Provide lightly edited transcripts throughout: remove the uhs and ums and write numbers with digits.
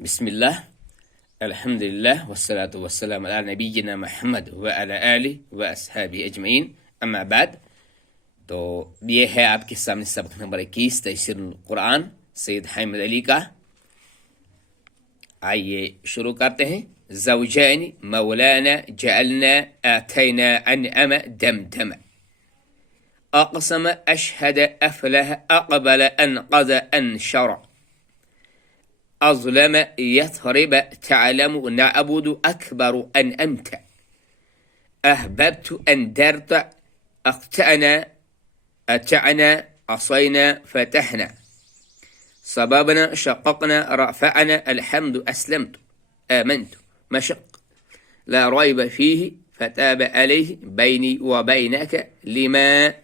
بسم الله، الحمد لله، والصلاة والسلام على نبينا محمد وعلى آله وأصحابه أجمعين। अम्मा बाद। तो ये है आपके सामने सबक नंबर 21 तफसीरुल कुरान सैयद हामिद अली का। आइए शुरू करते हैं। ज़ौजैन मौलाना जअलना आतैना अनअम दमदम अक़सम अशहद अफलह अक़बल अनक़ज़ अनशर أظلم يثرب تعلم نعبد أكبر أن أنت أهببت أن درت أقتأنا أتعنا عصينا فتحنا صببنا شققنا رفعنا الحمد أسلمت آمنت مشق لا ريب فيه فتاب عليه بيني وبينك لما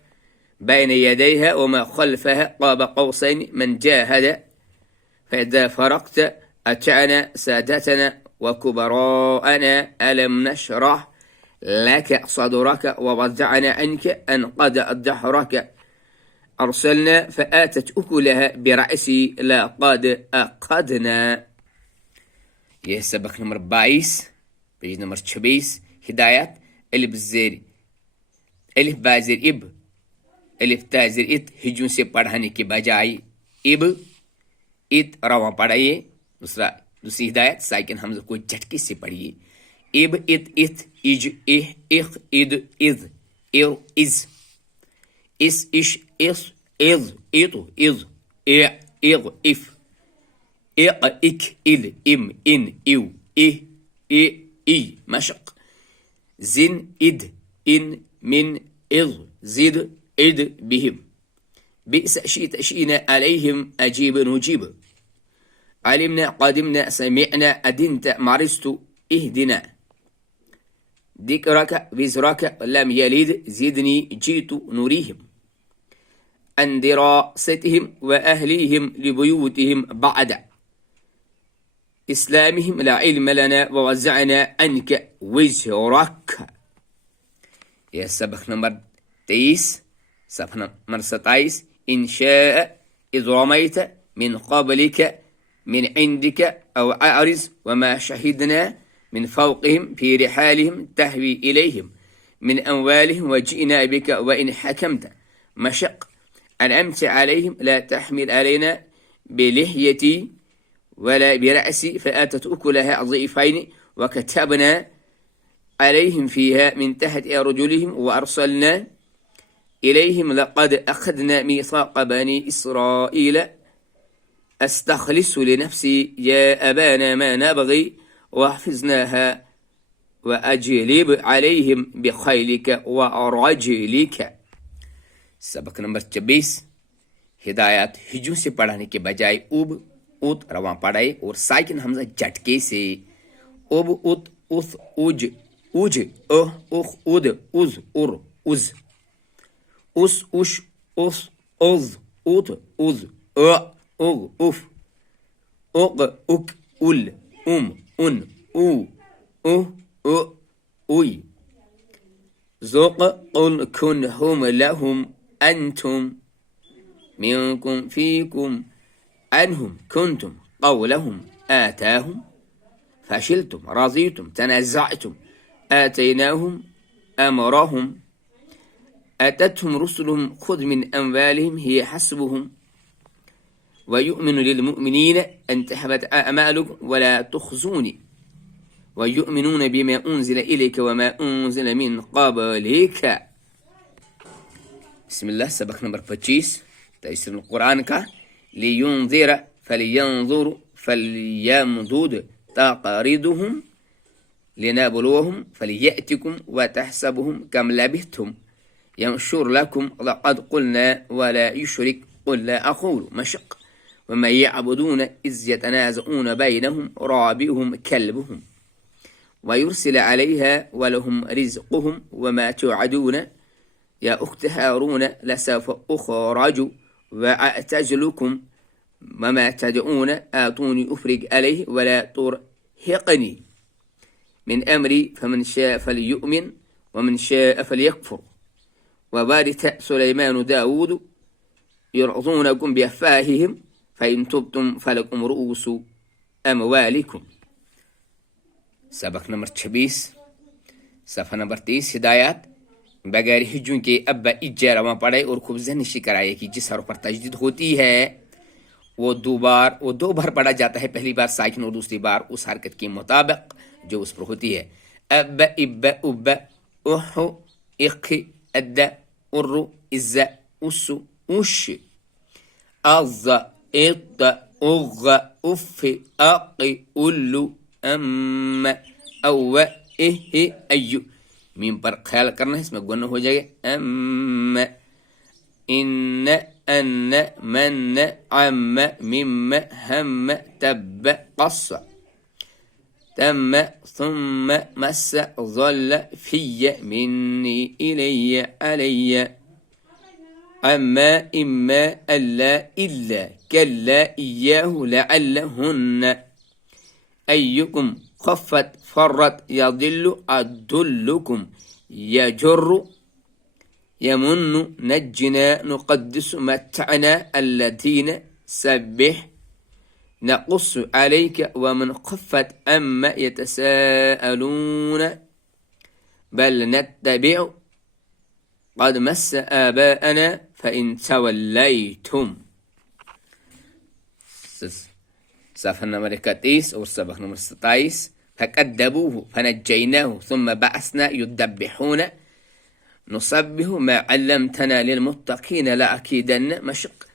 بين يديها وما خلفها قاب قوسين من جاهد فإذا فرقت أتعنا سادتنا وكبراءنا ألم نشرح لك صدرك ووضعنا عنك أنقض الدحرك أرسلنا فآتت أكلها برأسي لا قد أقدنا. ये सबक नंबर 22 पेज नंबर 26 हिदायत अलिफ ज़ेर अलिफ बा ज़ेर इब अलिफ ता ज़ेर इत हिजों से पढ़ाने के बजाय इब इत रवा पढ़ाइए। दूसरी हिदायत साइकिन हमज़े को झटके से पढ़िए। इब इत इथ इज इह इख इद इज इर इज इस इश इस इज इतु इज ए इग इफ इक इक इल इम इन इव इह इ ई मशक जिन इद इन मिन इज जिद इद बिहिम بئس شئت شئنا عليهم أجيب نجيب علمنا قدمنا سمعنا أدنت مرست اهدنا ذكرك وزرك لم يلد زدني جئت نريهم عن دراستهم وأهليهم لبيوتهم بعد إسلامهم لا علم لنا ووزعنا عنك وزرك. يا سبق نمبر 23 صفحة نمبر 27 إن شاء إذ رميت من قبلك من عندك أو أعرض وما شهدنا من فوقهم في رحالهم تهوي إليهم من أموالهم وجئنا بك وإن حكمت مشق أنعمت عليهم لا تحمل علينا بلحيتي ولا برأسي فآتت أكلها ضعفين وكتبنا عليهم فيها من تحت أرجلهم وأرسلنا إليهم لقد أخذنا ميثاق بني إسرائيل أستخلص لنفسي يا أبانا ما نبغي واحفظناها وأجلب عليهم بخيلك ورجلك. सबक नंबर 26 हिदायत हिजों से पढ़ाने के बजाय उब उत रवा पढ़ाए और साइकिन हमजा झटके से उब उत उस उज उज उह उख उद उज उर उज उस उश उस उज उत उज उग उफ उक उक उल उन उ उ उई ذوق قل كن هم لهم أنتم منكم فيكم عنهم كنتم قولهم آتاهم فشلتم رضيتم تنازعتم آتيناهم أمرهم أتتهم رسلهم خذ من أموالهم هي حسبهم ويؤمن للمؤمنين أن تحبط أعمالكم ولا تخزوني ويؤمنون بما أنزل إليك وما أنزل من قبلك. بسم الله. सबक नंबर 25 तफसीर कुरान का। लियुंज़िर फलियंज़ुर फलियमदुद तक़रिदुहुम लिनबलुवहुम फलियअतिकुम वतहसबुहुम कम लबिथुम ينشر لكم لقد قلنا ولا يشرك قل لا أقول مشق وما يعبدون إذ يتنازعون بينهم رابئهم كلبهم ويرسل عليها ولهم رزقهم وما توعدون يا أخت هارون لسوف أخرج وأعتزلكم وما تدعون آتوني أفرج عليه ولا ترهقني من أمري فمن شاء فليؤمن ومن شاء فليكفر ووارث سليمان داود يرعظونكم بأفواههم فإن تبتم فلكم رؤوس أموالكم. सबक नंबर 26 सफ़ा नंबर 30 हिदायत बगैर हिज्जों के अब्बा इज्जा रवा पढ़े और खूब जहनिशी कराए कि जिस हरों पर तजदीद होती है वो दो बार पढ़ा जाता है, पहली बार साकिन और दूसरी बार उस हरकत के मुताबिक जो उस पर होती है। अब इब उब उह इख अद उर्रु इज़ उस उश अज़ इत उग उफ अक़ उल्लु अम अव इह अय्यु। मीम पर ख्याल करना है, इसमें गुन हो जाएगा। अम इन अन मन अम मिम हम तब कस तम ثم मस ظل في مني إلي علي أما إما ألا إلا كلا إياه لعلهن أيكم خفت فرت يضل أدلكم يجر يمن نجنا نقدس متعنا الذين سبح نقص عليك ومن خفت أما يتساءلون بل نتبع قد مس آباءنا فإن توليتم. صفحة نمبر 31 और सबक नंबर 27 فكذبوه فنجيناه ثم بعثنا يذبحون نصبه ما علمتنا للمتقين لأكيدن مشق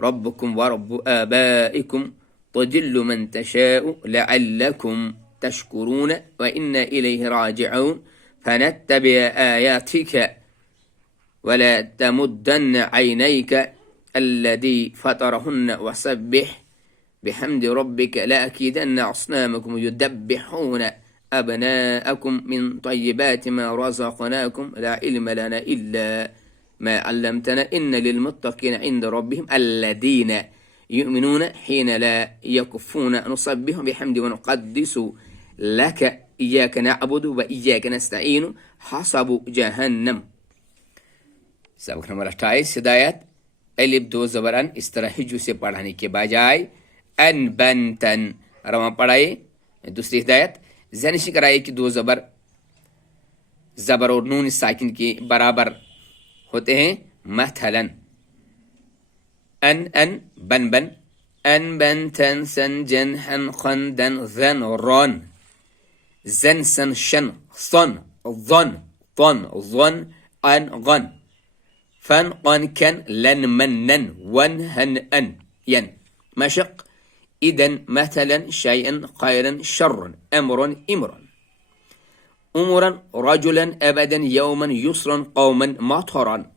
ربكم ورب آبائكم تضل من تشاء لعلكم تشكرون وإنا إليه راجعون فنتبع آياتك ولا تمدن عينيك الذي فطرهن وسبح بحمد ربك لأكيدن أصنامكم يذبحون أبناءكم من طيبات ما رزقناكم لا علم لنا إلا ما علمتنا إن للمتقين عند ربهم الذين يؤمنون حين لا يكفون نصبح بحمد ونقدس لك إياك نعبد وإياك نستعين حسب جهنم. सबक नंबर 28 हिदायत अलिफ दो ज़बर अन इस तरह हिज्जू से पढ़ाने के बजाय अन बन तन रवा पढ़ाए। दूसरी हिदायत ज़निशी कराए कि दो ज़बर और नून साकिन के बराबर होते हैं। मथलन अन अन बन बन अन बन तन सन जन हन खन दन ज़न रॉन जन सन शन सन ज़न तन ज़न अन गन فن قن كن لن منن ون هن أن ين مشق إذن مثلا شيئا خيرا شرا أمرا إمرا أمرا رجلا أبدا يوما يسرا قوما مطرا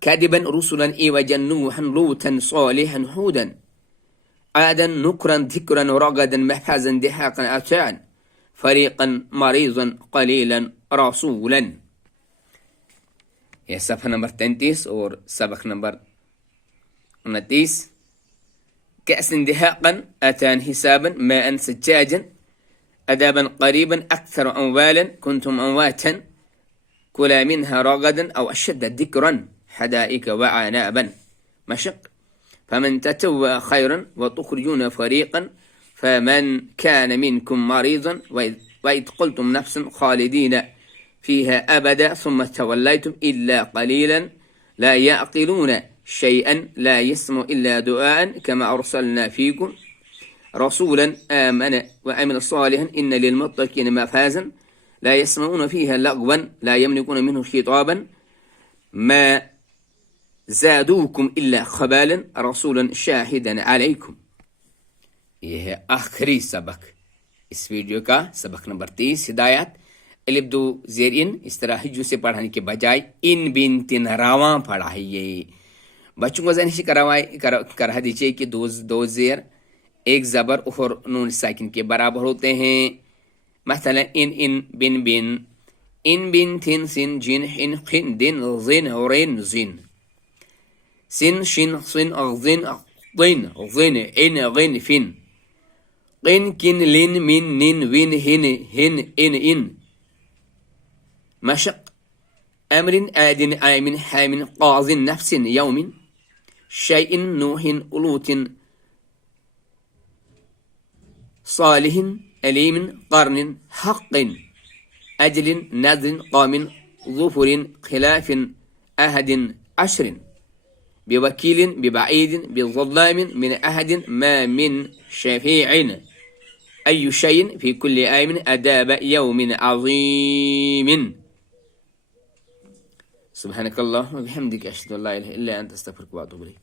كذبا رسلا إيوجا نوحا لوطا صالحا هودا عادا نكرا ذكرا رغدا محفزا دحاقا أتاعا فريقا مريضا قليلا رسولا. यह सफ़ा नंबर 33 और सबक नंबर 29 كأس دهاقا أتان حسابا ماء سجاجا أدابا قريبا أكثر أموالا كنتم أمواتا كلا منها رغدا أو أشد ذكرا حدائق وعنابا مشق فمن تتوى خيرا وتخرجون فريقا فمن كان منكم مريضا وإذ قلتم نفسا خالدين فيها أبدا ثم توليتم إلا قليلا لا يعقلون شيئا لا يسمع إلا دعاء كما أرسلنا فيكم رسولا آمن وعمل صالحا إن للمتقين مفازا لا يسمعون فيها لغوا لا يملكون منه خطابا ما زادوكم إلا خبالا رسولا شاهدا عليكم. यह है आखिरी सबक इस वीडियो का, सबक नंबर 30 हिदायत अलिफ दो ज़ेर इन इस तरह हिज्जू से पढ़ाने के बजाय इन बिन तिन रावा पढ़ाइए। बच्चों को जहनिशी करा दीजिए कि दो ज़ेर एक ज़बर और नून साकिन के बराबर होते हैं। मसलन इन बिन बिन इन बिन थिन सिन जिन हिन खिन दिन जिन रिन जिन सिन शिन सिन जिन जिन जिन इन गिन फिन qiन किन लिन मिन निन विन हिन हिन इन مشق أمر آد آمن حام قاض نفس يوم شيء نوح ألوت صالح أليم قرن حق أجل نذر قام ظفر خلاف أحد عشر بوكيل ببعيد بظلام من أحد ما من شفيع أي شيء في كل آيم أداب يوم عظيم. سبحانك اللهم وبحمدك أشهد أن لا إله إلا أنت أستغفرك وأتوب إليك.